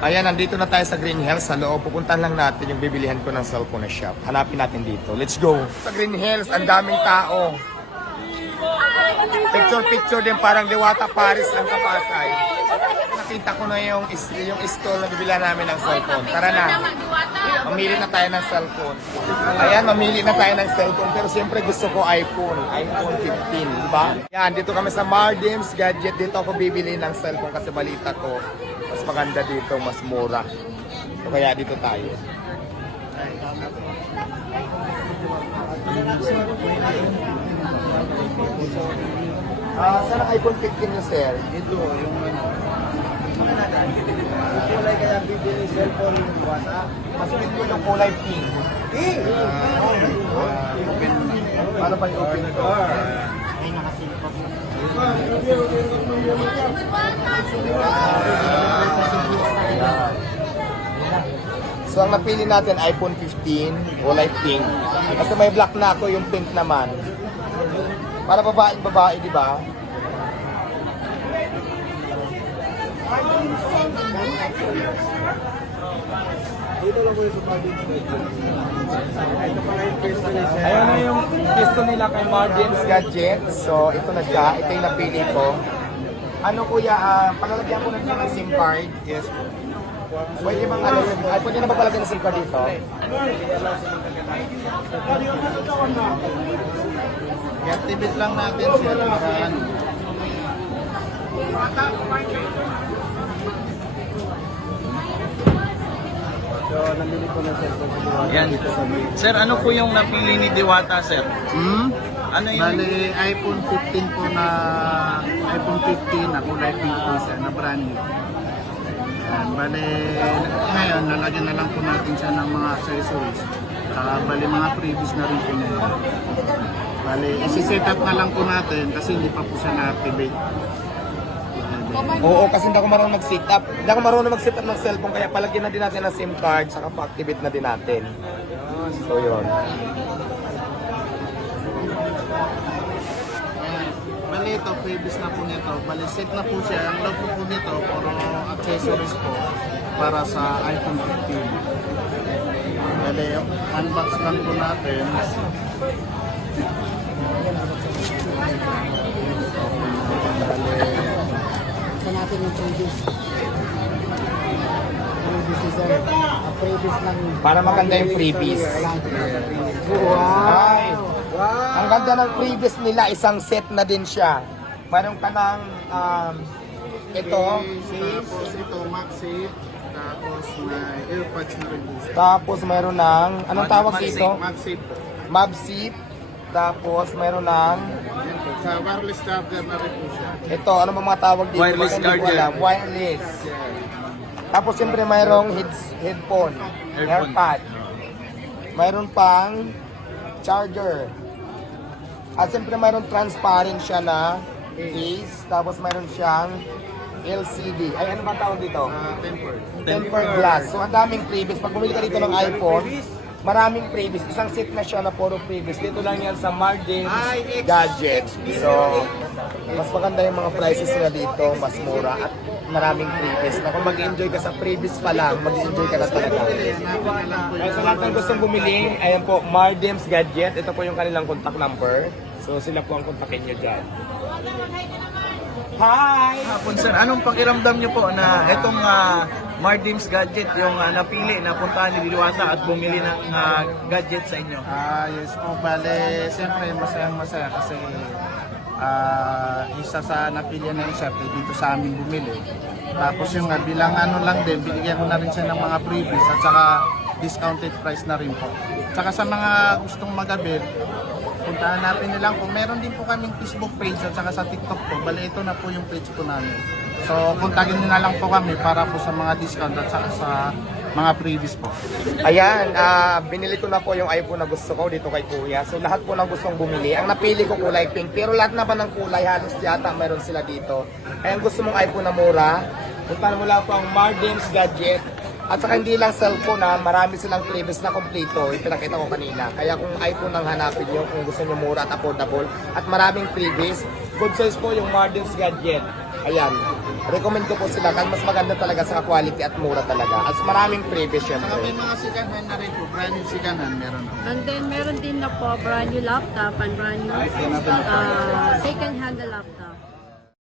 Ayan, nandito na tayo sa Green Hills sa loob. Pupuntahan lang natin yung bibilihan ko ng cellphone shop. Hanapin natin dito. Let's go. Sa Green Hills, ang daming tao. Picture-picture din parang Diwata Paris ng Kapasay. Nakita ko na yung, yung stall na bibilihan namin ng cellphone. Tara na. Mamili na tayo ng cellphone. Ayan, mamili na tayo ng cellphone. Pero siyempre gusto ko iPhone. iPhone 15, di ba? Yan, dito kami sa Mardims Gadget. Dito ako bibili ng cellphone kasi balita ko. Mas maganda dito, mas mura. So, kaya dito tayo. Ah, saan ang iPhone 15 nyo, sir? Ito, yung ano. Yung kulay kaya bibili cellphone yung bata. Mas pin ko yung kulay pink. Ah, open Paano ba yung open ito? So ang napili natin iPhone 15, kulay pink. Kasi may black na ako, yung pink naman. Para babaeng babae, di ba? Dito lang. Ito pala yung pwesto ni Sir. Ayan na yung gusto nila kay Margins Gadget. So ito na siya, ito yung napili ko. Ano kuya, uh, palalagyan ko na siya ng SIM card. Yes. Pwede bang ano, ay pwede na ba palagyan ng SIM card dito? I-activate lang natin sir para ano. So, namili ko na Yan. May. Sir, ano po yung napili ni Diwata, sir? Hmm? Ano yung... Bali, iPhone 15 po na iPhone 15 na kulay pink po siya na brand new. Yan, bali, ngayon lalagyan na lang po natin siya ng mga accessories. Saka bali mga freebies na rin po yun. Bali, isi-set up na lang po natin kasi hindi pa po siya na-activate. Oo, kasi hindi ako marunong mag-set up. Hindi ako marunong mag-set up ng cellphone, kaya palagyan na din natin ng SIM card, saka pa-activate na din natin. So, yun. Bali ito, previous na po nito. Bali, set na po siya. Ang loob po nito, puro accessories po para sa iPhone 15. Bali, unbox lang po natin. sa natin yung previous. Previous is sir. Ang previous ng... Para maganda yung freebies. Ay, ang ganda ng freebies nila, isang set na din siya. Meron ka ng, um, ito, Tapos ito, MagSafe. Tapos may earpods na rin tapos meron ng, anong tawag dito? MagSafe po. Tapos meron ng. Sa wireless charger na rin po siya. ito, ano ba mga tawag dito? Wireless Kasi charger. alam. Wireless. Tapos siyempre mayroong heads, headphone, Earphone. airpod. Mayroon pang charger. At siyempre mayroon transparent siya na case. Tapos mayroon siyang LCD. Ay, ano ba tawag dito? Uh, tempered. Tempered glass. So, ang daming previous. Pag bumili ka dito ng iPhone, maraming previous. Isang set na siya na puro previous. Dito lang yan sa Margins Gadget. So, mas maganda yung mga prices nila dito. Mas mura at maraming previous. Na kung mag-enjoy ka sa previous pa lang, mag-enjoy ka na talaga. Kaya sa lahat ng gustong bumili, ayan po, Mardims Gadget. Ito po yung kanilang contact number. So, sila po ang kontakin nyo dyan. Hi! Hapon, sir, anong pakiramdam niyo po na itong ah, Mardims gadget, yung ah, napili na puntahan ni Diwata at bumili ng ah, gadget sa inyo? Ah, yes po. Bale, siyempre masayang masaya kasi ah, isa sa napilyan na isa dito sa amin bumili. Tapos yung ah, bilang ano lang din, binigyan ko na rin siya ng mga freebies at saka discounted price na rin po. Tsaka sa mga gustong magabil, puntahan natin nilang po. Meron din po kaming Facebook page at saka sa TikTok po. Bale, ito na po yung page po namin. So, kontakin niyo na lang po kami para po sa mga discount at saka sa mga freebies po. Ayan, ah, binili ko na po yung iPhone na gusto ko dito kay Kuya. So lahat po ng gustong bumili. Ang napili ko kulay pink. Pero lahat naman ng kulay halos yata meron sila dito. Kaya ang gusto mong iPhone na mura, puntahan mo lang po ang Mardims Gadget. At saka hindi lang cellphone na marami silang previous na kompleto. Yung pinakita ko kanina. Kaya kung iPhone ang hanapin nyo, kung gusto nyo mura at affordable, at maraming previous, good choice po yung Mardims Gadget. Ayan. recommend ko po sila kasi mas maganda talaga sa quality at mura talaga. As maraming previous Saka may syempre. mga second hand na rin po, brand new second hand meron na. And then meron din na po brand new laptop and brand new uh, second hand na laptop.